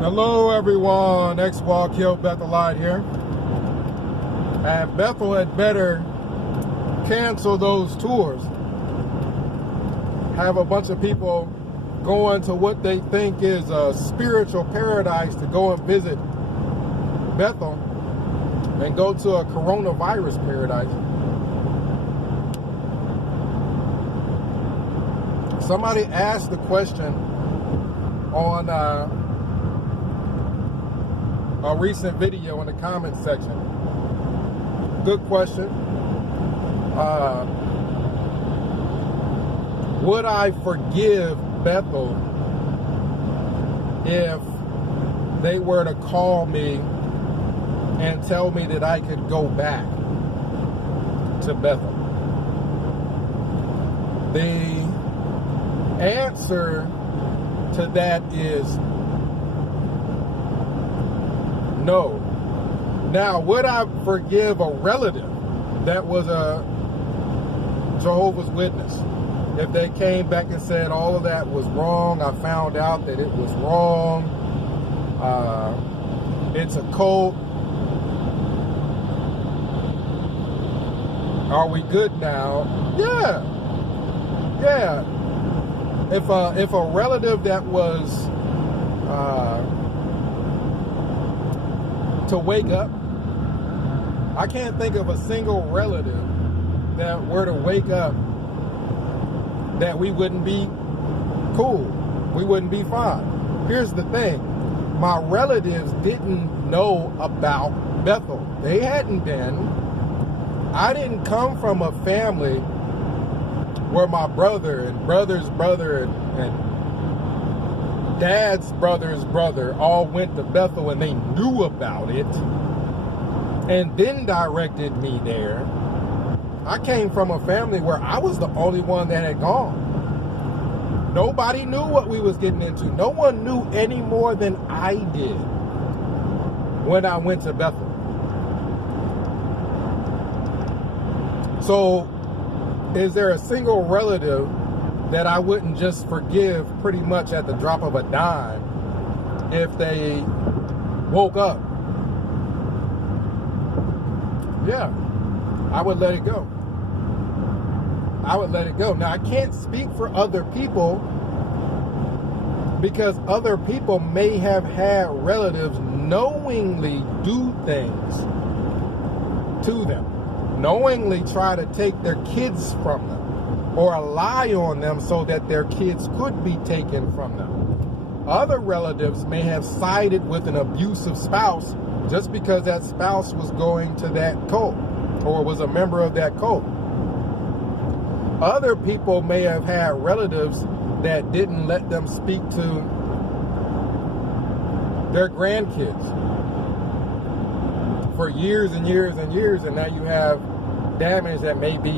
Hello everyone, X-Walk Hill Bethelite here. And Bethel had better cancel those tours. Have a bunch of people going to what they think is a spiritual paradise to go and visit Bethel and go to a coronavirus paradise. Somebody asked the question on a recent video in the comments section. Good question. Would I forgive Bethel if they were to call me and tell me that I could go back to Bethel? The answer to that is no. Now, would I forgive a relative that was a Jehovah's Witness if they came back and said all of that was wrong? I found out that it was wrong. It's a cult. Are we good now? Yeah. If a relative that was to wake up, I can't think of a single relative that were to wake up that we wouldn't be cool, we wouldn't be fine. Here's the thing, my relatives didn't know about Bethel. They hadn't been. I didn't come from a family where my brother and brother's brother and dad's brother's brother all went to Bethel and they knew about it and then directed me there. I came from a family where I was the only one that had gone. Nobody knew what we was getting into. No one knew any more than I did when I went to Bethel. So, is there a single relative that I wouldn't just forgive pretty much at the drop of a dime if they woke up? Yeah, I would let it go. I would let it go. Now, I can't speak for other people because other people may have had relatives knowingly do things to them, knowingly try to take their kids from them, or lie on them so that their kids could be taken from them. Other relatives may have sided with an abusive spouse just because that spouse was going to that cult or was a member of that cult. Other people may have had relatives that didn't let them speak to their grandkids for years and years and years, and now you have damage that may be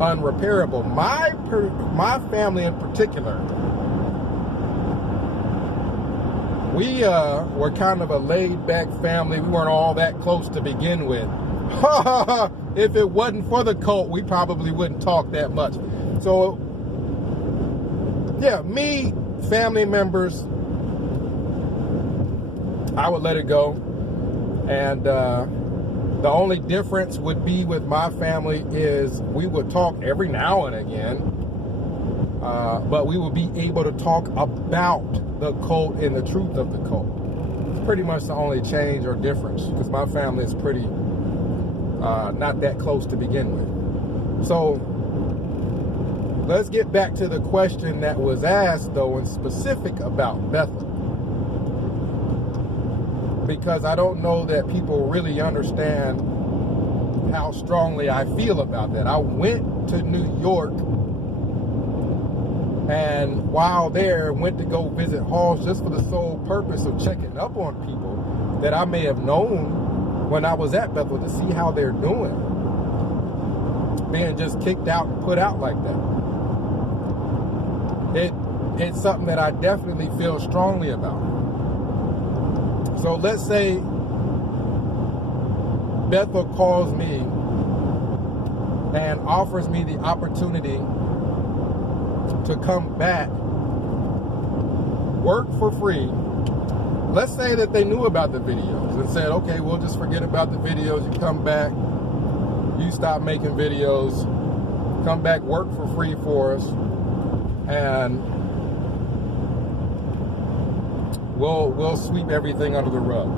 unrepairable. My family in particular, we were kind of a laid-back family. We weren't all that close to begin with. If it wasn't for the cult, we probably wouldn't talk that much. So, yeah, me, family members, I would let it go. And the only difference would be with my family is we would talk every now and again, but we would be able to talk about the cult and the truth of the cult. It's pretty much the only change or difference because my family is pretty not that close to begin with. So let's get back to the question that was asked, though, and specific about Bethel. Because I don't know that people really understand how strongly I feel about that. I went to New York and while there went to go visit halls just for the sole purpose of checking up on people that I may have known when I was at Bethel to see how they're doing. Being just kicked out and put out like that. It's something that I definitely feel strongly about. So let's say Bethel calls me and offers me the opportunity to come back, work for free, let's say that they knew about the videos and said, okay, we'll just forget about the videos. You come back, you stop making videos, come back, work for free for us, and we'll sweep everything under the rug.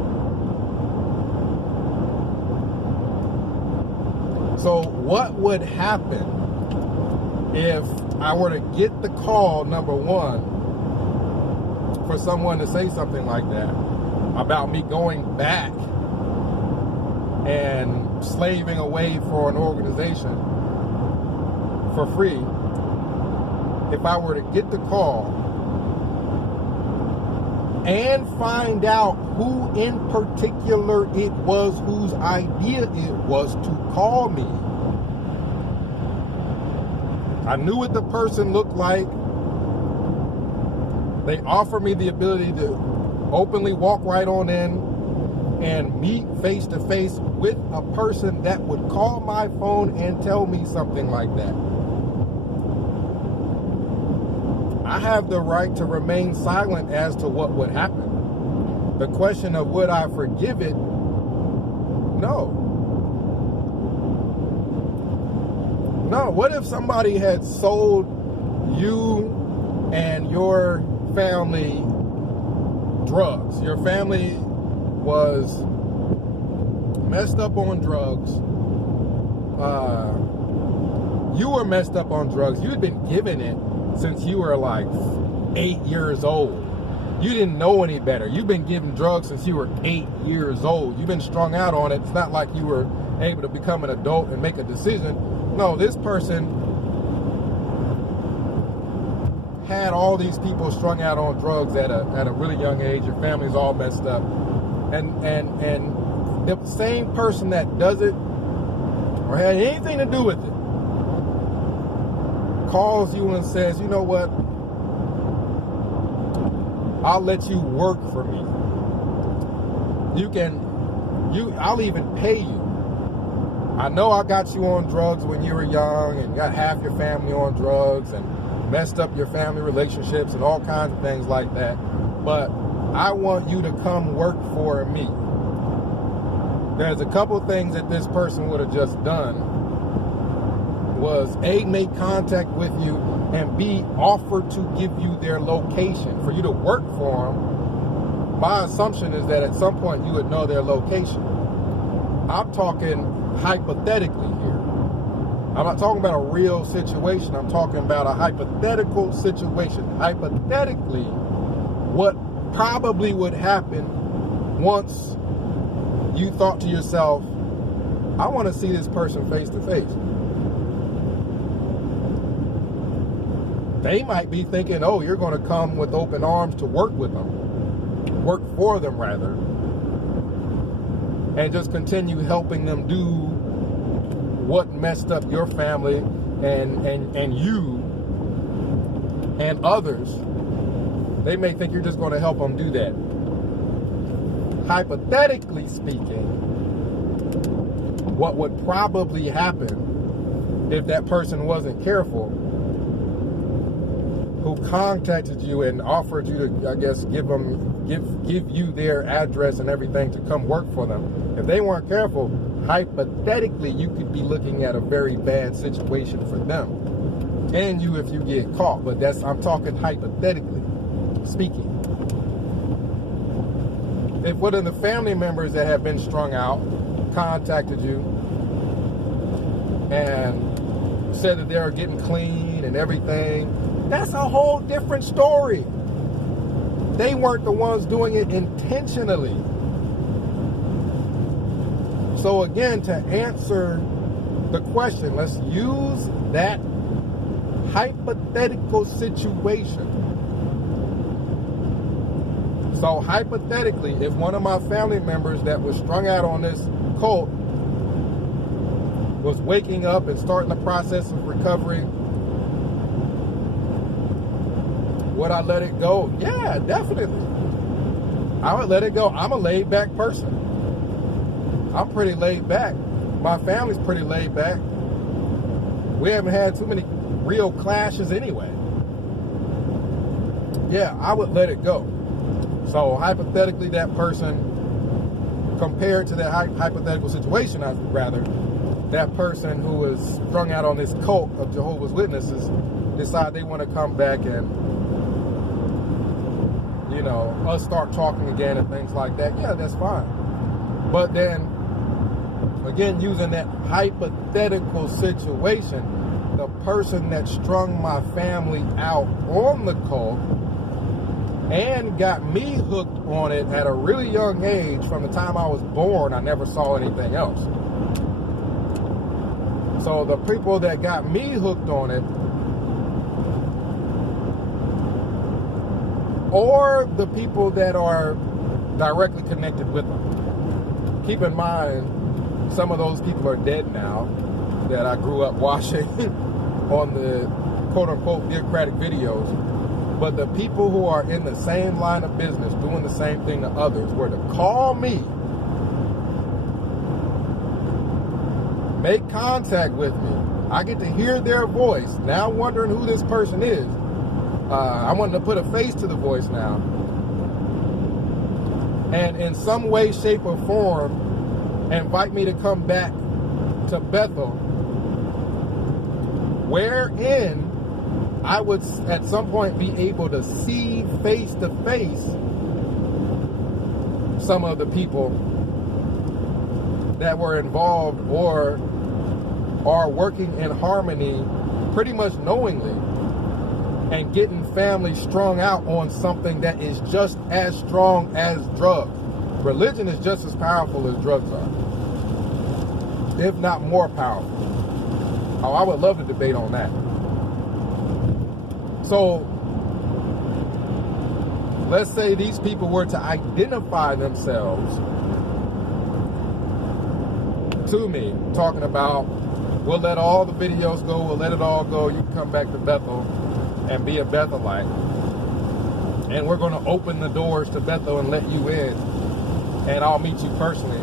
So what would happen if I were to get the call, number one, for someone to say something like that about me going back and slaving away for an organization for free? If I were to get the call and find out who in particular it was whose idea it was to call me, I knew what the person looked like. They offered me the ability to openly walk right on in and meet face to face with a person that would call my phone and tell me something like that. I have the right to remain silent as to what would happen. The question of would I forgive it? No. No. What if somebody had sold you and your family drugs? Your family was messed up on drugs. You were messed up on drugs. You had been given it since you were like 8 years old. You didn't know any better. You've been given drugs since you were 8 years old. You've been strung out on it. It's not like you were able to become an adult and make a decision. No, this person had all these people strung out on drugs at a really young age. Your family's all messed up. And the same person that does it or had anything to do with it calls you and says, you know what? I'll let you work for me. I'll even pay you. I know I got you on drugs when you were young and got half your family on drugs and messed up your family relationships and all kinds of things like that. But I want you to come work for me. There's a couple things that this person would have just done. Was A, make contact with you, and B, offer to give you their location for you to work for them. My assumption is that at some point you would know their location. I'm talking hypothetically here. I'm not talking about a real situation. I'm talking about a hypothetical situation. Hypothetically, what probably would happen once you thought to yourself, I want to see this person face to face. They might be thinking, oh, you're going to come with open arms to work with them. Work for them, rather. And just continue helping them do what messed up your family and you and others. They may think you're just going to help them do that. Hypothetically speaking, what would probably happen if that person wasn't careful, who contacted you and offered you to, I guess, give you their address and everything to come work for them. If they weren't careful, hypothetically, you could be looking at a very bad situation for them and you if you get caught. But I'm talking hypothetically speaking. If one of the family members that have been strung out contacted you and said that they are getting clean and everything, that's a whole different story. They weren't the ones doing it intentionally. So again, to answer the question, let's use that hypothetical situation. So hypothetically, if one of my family members that was strung out on this cult was waking up and starting the process of recovery, would I let it go? Yeah, definitely. I would let it go. I'm a laid back person. I'm pretty laid back. My family's pretty laid back. We haven't had too many real clashes anyway. Yeah, I would let it go. So hypothetically, that person, compared to that hypothetical situation, that person who was strung out on this cult of Jehovah's Witnesses decide they want to come back and, us start talking again and things like that. Yeah, that's fine. But then, again, using that hypothetical situation, the person that strung my family out on the cult and got me hooked on it at a really young age, from the time I was born, I never saw anything else. So the people that got me hooked on it, or the people that are directly connected with them. Keep in mind, some of those people are dead now that I grew up watching on the quote-unquote theocratic videos. But the people who are in the same line of business, doing the same thing to others, were to call me, make contact with me. I get to hear their voice, now wondering who this person is. I wanted to put a face to the voice now. And in some way, shape, or form, invite me to come back to Bethel, wherein I would at some point be able to see face to face some of the people that were involved or are working in harmony pretty much knowingly, and getting families strung out on something that is just as strong as drugs. Religion is just as powerful as drugs are, if not more powerful. Oh, I would love to debate on that. So, let's say these people were to identify themselves to me, talking about, we'll let all the videos go, we'll let it all go, you can come back to Bethel and be a Bethelite, and we're going to open the doors to Bethel and let you in, and I'll meet you personally.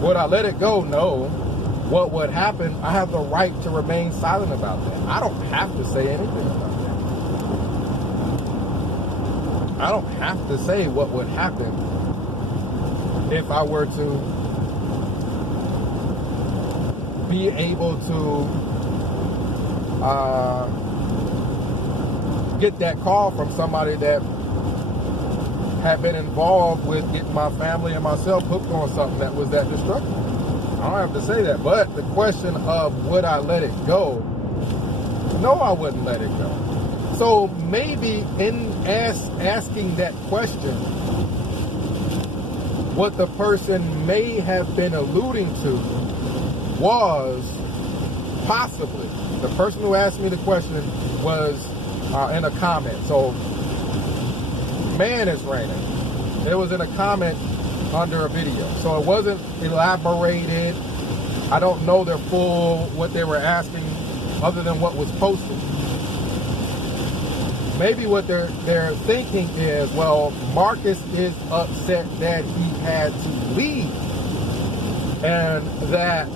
Would I let it go? No. What would happen? I have the right to remain silent about that. I don't have to say anything about that. I don't have to say what would happen if I were to be able to get that call from somebody that had been involved with getting my family and myself hooked on something that was that destructive. I don't have to say that. But the question of would I let it go? No, I wouldn't let it go. So maybe in asking that question, what the person may have been alluding to was possibly, the person who asked me the question was in a comment. So, man, it's raining. It was in a comment under a video. So it wasn't elaborated. I don't know their full, what they were asking other than what was posted. Maybe what they're thinking is, well, Marcus is upset that he had to leave, and that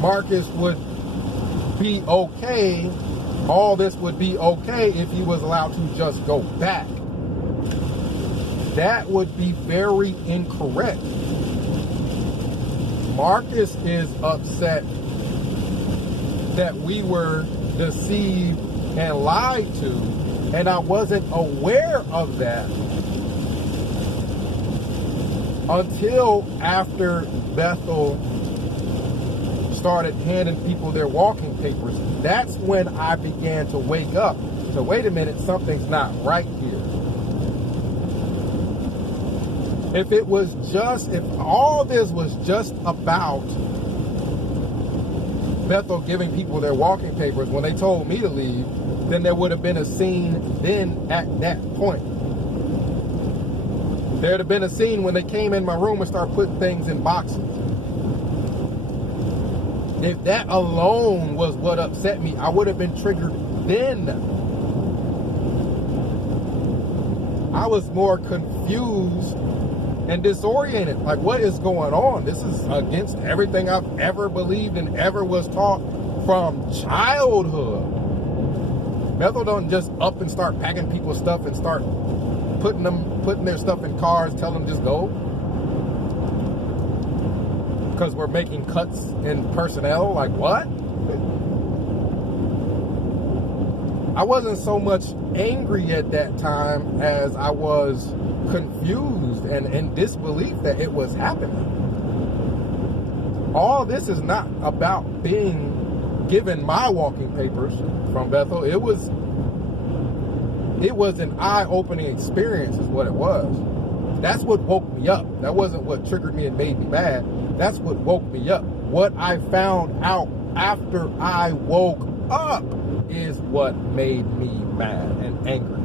Marcus would be okay, all this would be okay if he was allowed to just go back. That would be very incorrect. Marcus is upset that we were deceived and lied to, and I wasn't aware of that until after Bethel started handing people their walking papers. That's when I began to wake up. So wait a minute, something's not right here. If all this was just about Bethel giving people their walking papers when they told me to leave, then there would have been a scene then at that point. There'd have been a scene when they came in my room and started putting things in boxes. If that alone was what upset me, I would have been triggered then. I was more confused and disoriented. Like, what is going on? This is against everything I've ever believed and ever was taught from childhood. Bethel don't just up and start packing people's stuff and start putting their stuff in cars, telling them just go. Because we're making cuts in personnel. Like, what? I wasn't so much angry at that time as I was confused and in disbelief that it was happening. All this is not about being given my walking papers from Bethel. It was an eye-opening experience is what it was. That's what woke me up. That wasn't what triggered me and made me mad. That's what woke me up. What I found out after I woke up is what made me mad and angry.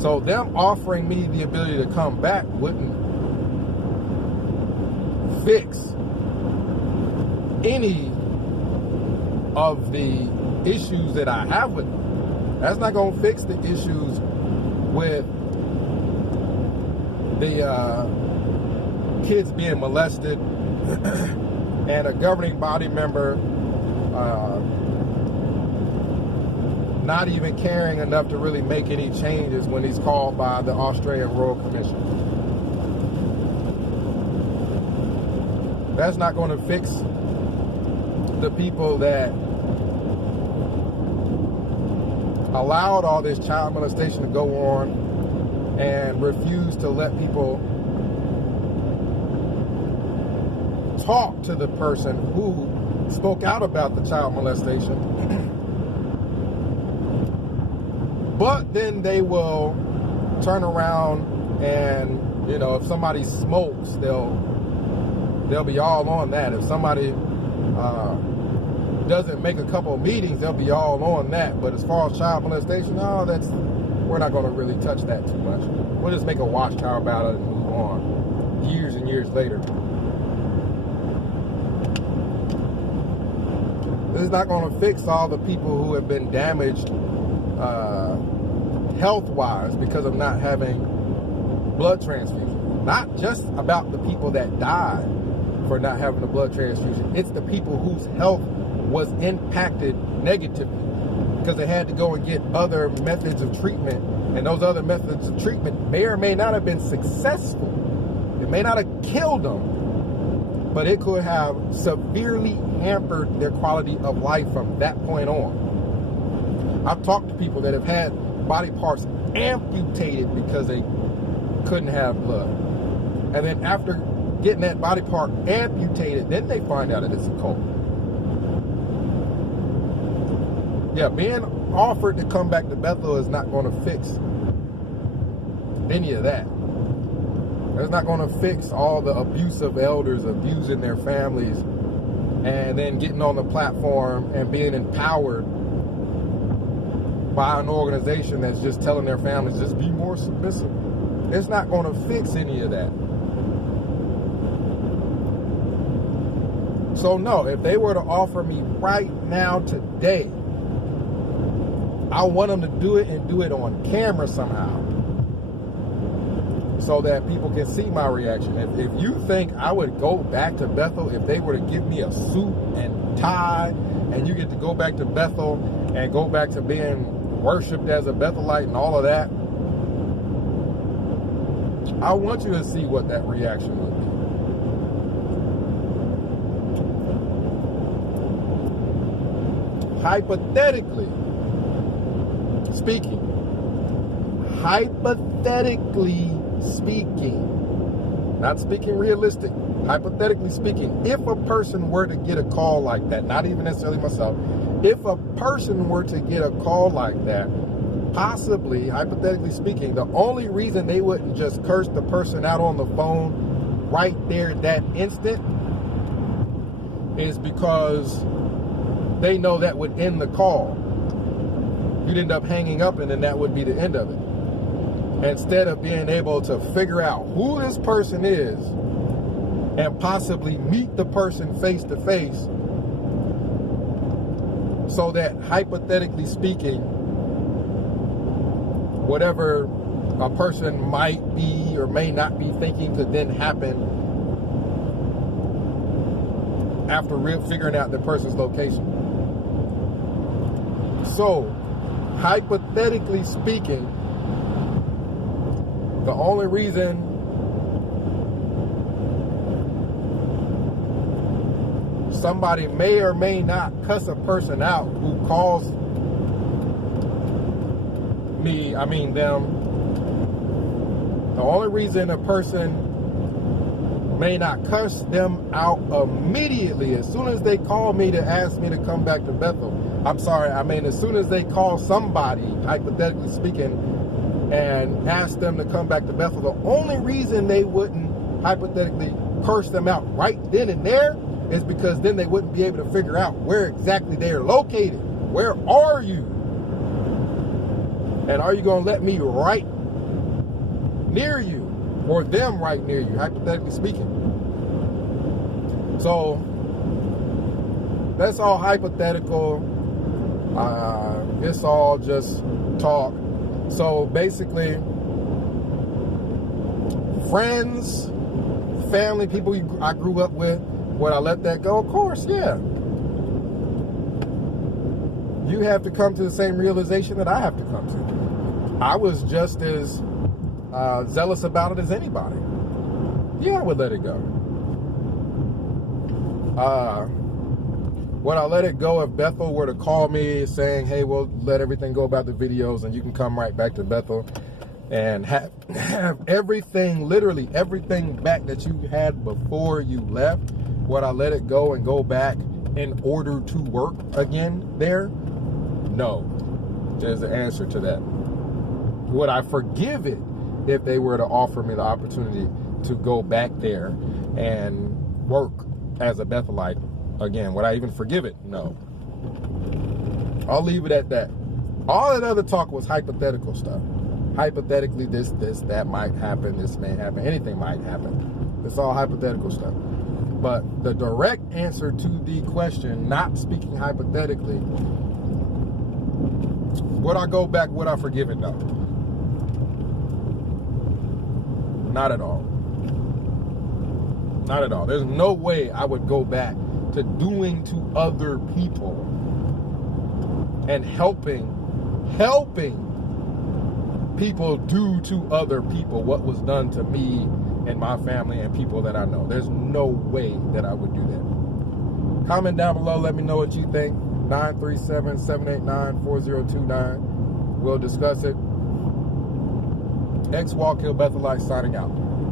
So them offering me the ability to come back wouldn't fix any of the issues that I have with them. That's not going to fix the issues with the kids being molested and a governing body member not even caring enough to really make any changes when he's called by the Australian Royal Commission. That's not going to fix the people that allowed all this child molestation to go on and refused to let people talk to the person who spoke out about the child molestation. But then they will turn around and, you know, if somebody smokes, they'll be all on that. If somebody doesn't make a couple of meetings, they'll be all on that. But as far as child molestation, we're not going to really touch that too much. We'll just make a watchtower about it and move on years and years later. This is not going to fix all the people who have been damaged health-wise because of not having blood transfusion. Not just about the people that died for not having a blood transfusion. It's the people whose health was impacted negatively because they had to go and get other methods of treatment, and those other methods of treatment may or may not have been successful. It may not have killed them, but it could have severely hampered their quality of life from that point on. I've talked to people that have had body parts amputated because they couldn't have blood. And then after getting that body part amputated, then they find out that it's a cult. Yeah, being offered to come back to Bethel is not going to fix any of that. It's not going to fix all the abusive elders abusing their families and then getting on the platform and being empowered by an organization that's just telling their families, just be more submissive. It's not going to fix any of that. So no, if they were to offer me right now, today, I want them to do it and do it on camera somehow so that people can see my reaction. If you think I would go back to Bethel if they were to give me a suit and tie and you get to go back to Bethel and go back to being worshipped as a Bethelite and all of that, I want you to see what that reaction would be. Hypothetically speaking, not speaking realistic, hypothetically speaking, if a person were to get a call like that, not even necessarily myself, if a person were to get a call like that, possibly, hypothetically speaking, the only reason they wouldn't just curse the person out on the phone right there that instant is because they know that would end the call. You'd end up hanging up and then that would be the end of it. Instead of being able to figure out who this person is and possibly meet the person face to face so that, hypothetically speaking, whatever a person might be or may not be thinking could then happen after figuring out the person's location. So, hypothetically speaking, the only reason somebody may or may not cuss a person out who calls them, the only reason a person may not cuss them out immediately as soon as they call me to ask me to come back to Bethel. As soon as they call somebody, hypothetically speaking, and ask them to come back to Bethel, the only reason they wouldn't hypothetically curse them out right then and there is because then they wouldn't be able to figure out where exactly they're located. Where are you? And are you going to let me right near you? Or them right near you, hypothetically speaking. So that's all hypothetical. It's all just talk. So basically, friends, family, people I grew up with, would I let that go? Of course, yeah. You have to come to the same realization that I have to come to. I was just as zealous about it as anybody. Yeah, I would let it go. Would I let it go if Bethel were to call me saying, hey, we'll let everything go about the videos and you can come right back to Bethel and have everything, literally everything back that you had before you left? Would I let it go and go back in order to work again there? No. There's the answer to that. Would I forgive it if they were to offer me the opportunity to go back there and work as a Bethelite again? Would I even forgive it? No. I'll leave it at that. All that other talk was hypothetical stuff. Hypothetically, this, that might happen, this may happen, anything might happen. It's all hypothetical stuff. But the direct answer to the question, not speaking hypothetically, would I go back, would I forgive it? No. Not at all. Not at all. There's no way I would go back to doing to other people and helping people do to other people what was done to me and my family and people that I know. There's no way that I would do that. Comment down below. Let me know what you think. 937-789-4029. We'll discuss it. X Walk Hill Bethelite signing out.